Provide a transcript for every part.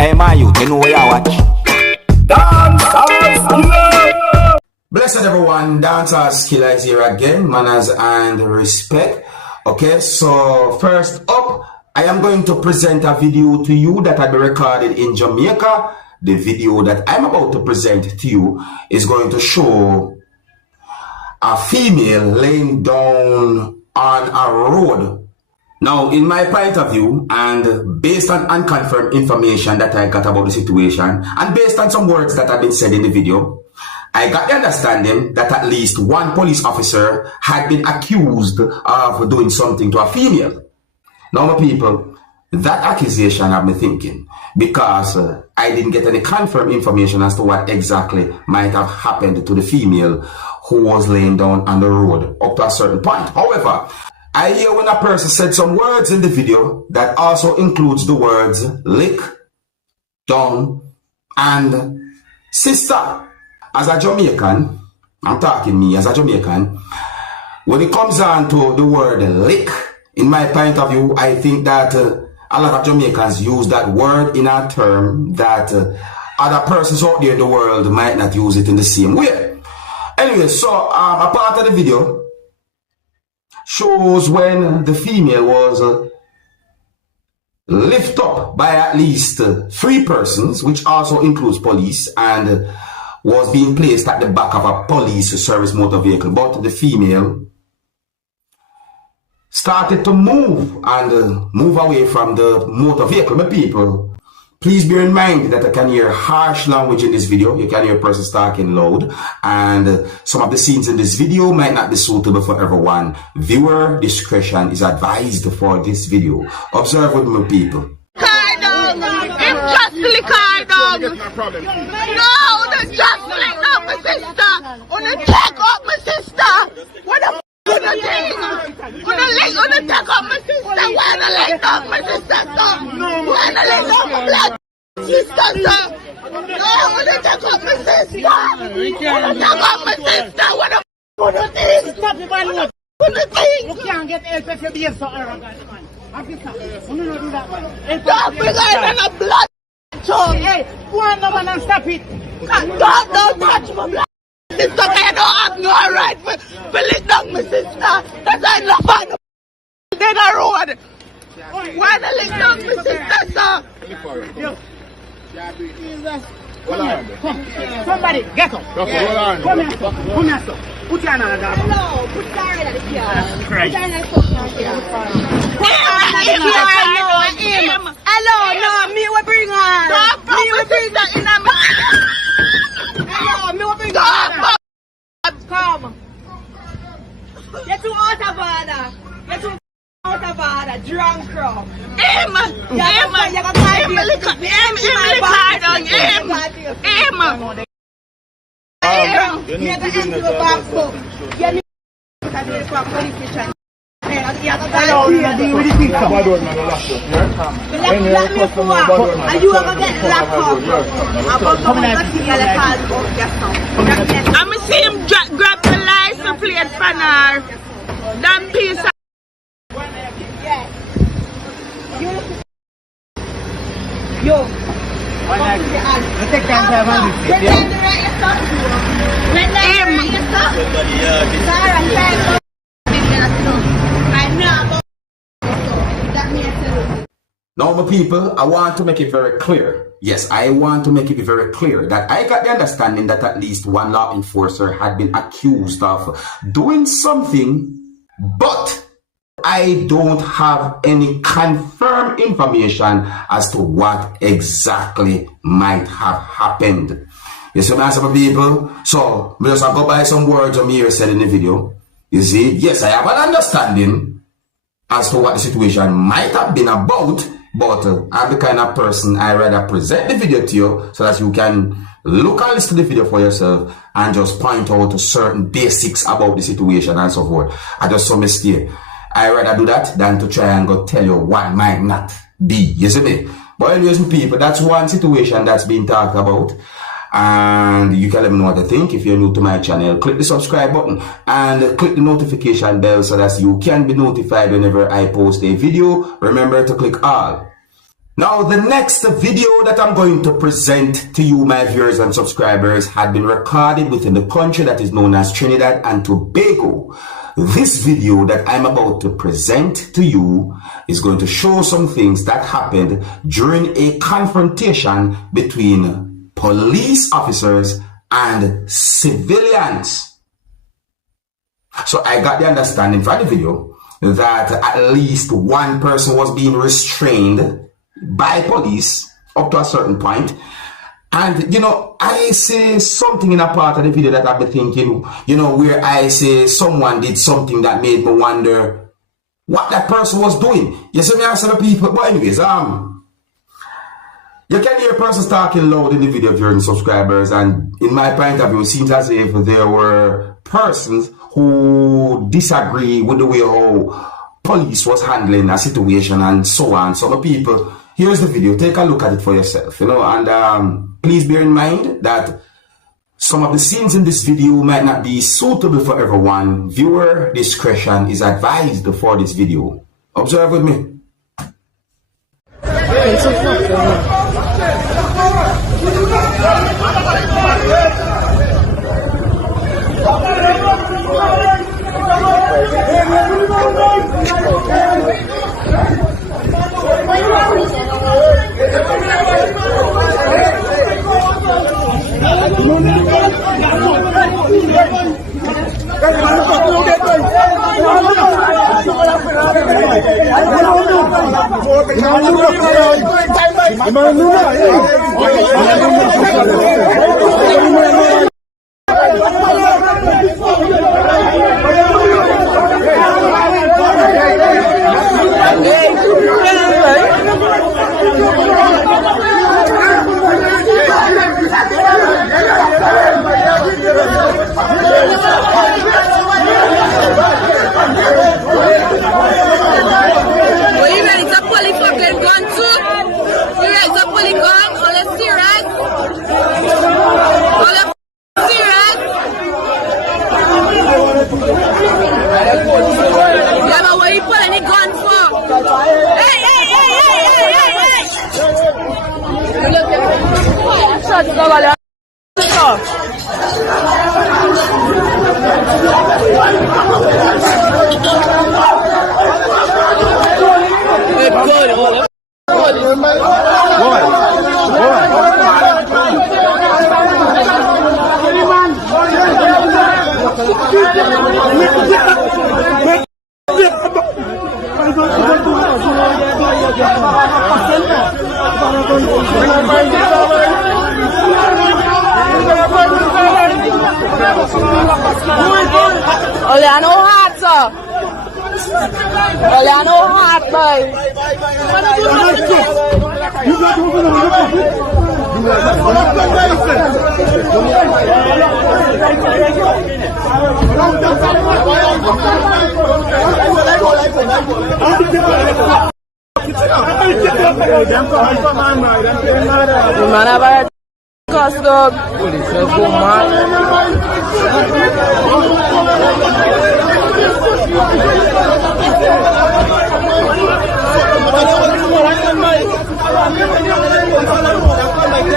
Hey, my youth, you know where you watch? Dancehall skilla! Blessed everyone, Dancehall skilla is here again, manners and respect. Okay, so first up, I am going to present a video to you that had been recorded in Jamaica. The video that I'm about to present to you is going to show a female laying down on a road. Now, in my point of view, and based on unconfirmed information that I got about the situation, and based on some words that have been said in the video, I got the understanding that at least one police officer had been accused of doing something to a female. Now, my people, that accusation had me thinking, because I didn't get any confirmed information as to what exactly might have happened to the female who was laying down on the road up to a certain point. However, I hear when a person said some words in the video that also includes the words lick, dung, and sister. As a Jamaican, I'm talking me as a Jamaican, when it comes down to the word lick, in my point of view, I think that a lot of Jamaicans use that word in a term that other persons out there in the world might not use it in the same way. Anyway, so a part of the video shows when the female was lifted up by at least 3 persons, which also includes police, and was being placed at the back of a police service motor vehicle. But the female started to move and move away from the motor vehicle. My people, please bear in mind that I can hear harsh language in this video. You can hear persons talking loud, and some of the scenes in this video might not be suitable for everyone. Viewer discretion is advised for this video. Observe with me, people. Justly called up. No, the justly not my sister. Wanna take up my sister. What the gonna take? Wanna take up my sister. Wanna lay up my sister. Wanna lay up my black sister. No, wanna take up my sister. Wanna take up my sister. What the gonna take? Stop the man. Wanna take? You can't get help if you behave so arrogant, man. Stop me guys and a blood tongue. Hey, go on now and stop it. Don't touch my blood sister. I don't have no right for lick down my sister. That's why I love her. Then I road. Why the lick down my sister, sir? Come. Somebody, get up. Come here, sir. Come here, sir. Put your hand on the dog. Hello, put your hand on the car. Put your hand on the car. Hello, no, me will bring her. Me will bring that in a hello, me will bring her. Come. Get too out of order. Get too out of order. Drunk crowd. I'm see him grab the license plate from her. That piece of yo. Now, my people, I want to make it very clear. Yes, I want to make it very clear that I got the understanding that at least one law enforcer had been accused of doing something, but I don't have any confirmed information as to what exactly might have happened. You see, my people? So, we just go by some words Amir said in the video. You see, yes, I have an understanding as to what the situation might have been about, but I'm the kind of person I rather present the video to you so that you can look and listen to the video for yourself and just point out certain basics about the situation and so forth. I just saw mistake. I rather do that than to try and go tell you what might not be. You see me? But anyways, people, that's one situation that's been talked about. And you can let me know what you think. If you're new to my channel, click the subscribe button and click the notification bell so that you can be notified whenever I post a video. Remember to click all. Now, the next video that I'm going to present to you, my viewers and subscribers, had been recorded within the country that is known as Trinidad and Tobago. This video that I'm about to present to you is going to show some things that happened during a confrontation between police officers and civilians. So I got the understanding from the video that at least one person was being restrained by police up to a certain point. And, I say something in a part of the video that I've been thinking, where I say someone did something that made me wonder what that person was doing. You see me answer the people. But anyways, you can hear persons talking loud in the video, viewers subscribers, and in my point of view, it seems as if there were persons who disagree with the way how police was handling a situation and so on. Some people, here's the video, take a look at it for yourself, and please bear in mind that some of the scenes in this video might not be suitable for everyone. Viewer discretion is advised for this video. Observe with me.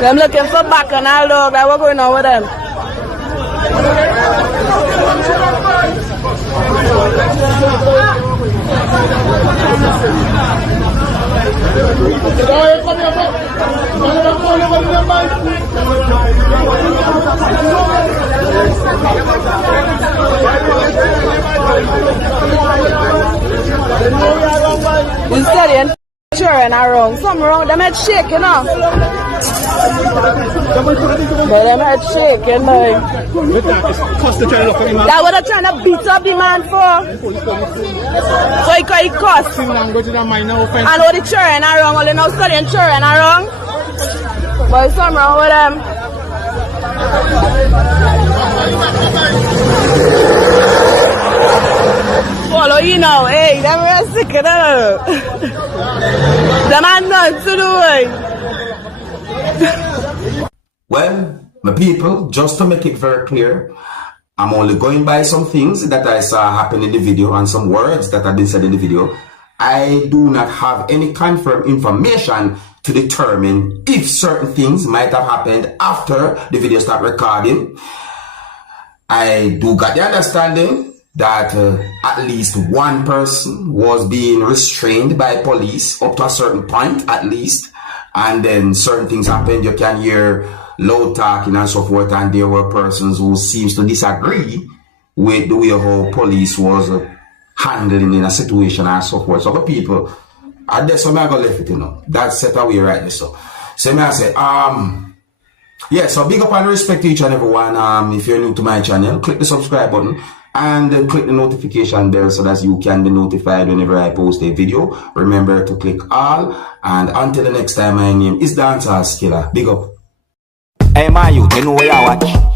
I'm looking for back and all dog. That what's going on with them? You studying? Sure, and I wrong. Something wrong. Them head shaking, But them head shaking, That what I'm trying to beat up the man for. So he cuss. And all the children are wrong. All the now studying children are wrong. But something wrong with them. Follow you now, hey, them are sick of them. Them are not to do it. Well, my people, just to make it very clear, I'm only going by some things that I saw happen in the video and some words that have been said in the video. I do not have any confirmed information to determine if certain things might have happened after the video start recording. I do got the understanding that at least one person was being restrained by police up to a certain point at least, and then certain things happened. You can hear loud talking and so forth, and there were persons who seems to disagree with the way how police was handling in a situation and so forth. So the people, and that's why I got left it, you know. That's set away right there. So may I say, yeah, so big up and respect to each and everyone. If you're new to my channel, click the subscribe button and click the notification bell so that you can be notified whenever I post a video. Remember to click all, and until the next time, my name is Dancehall Skilla. Big up. Hey, my youth, you know where you watch?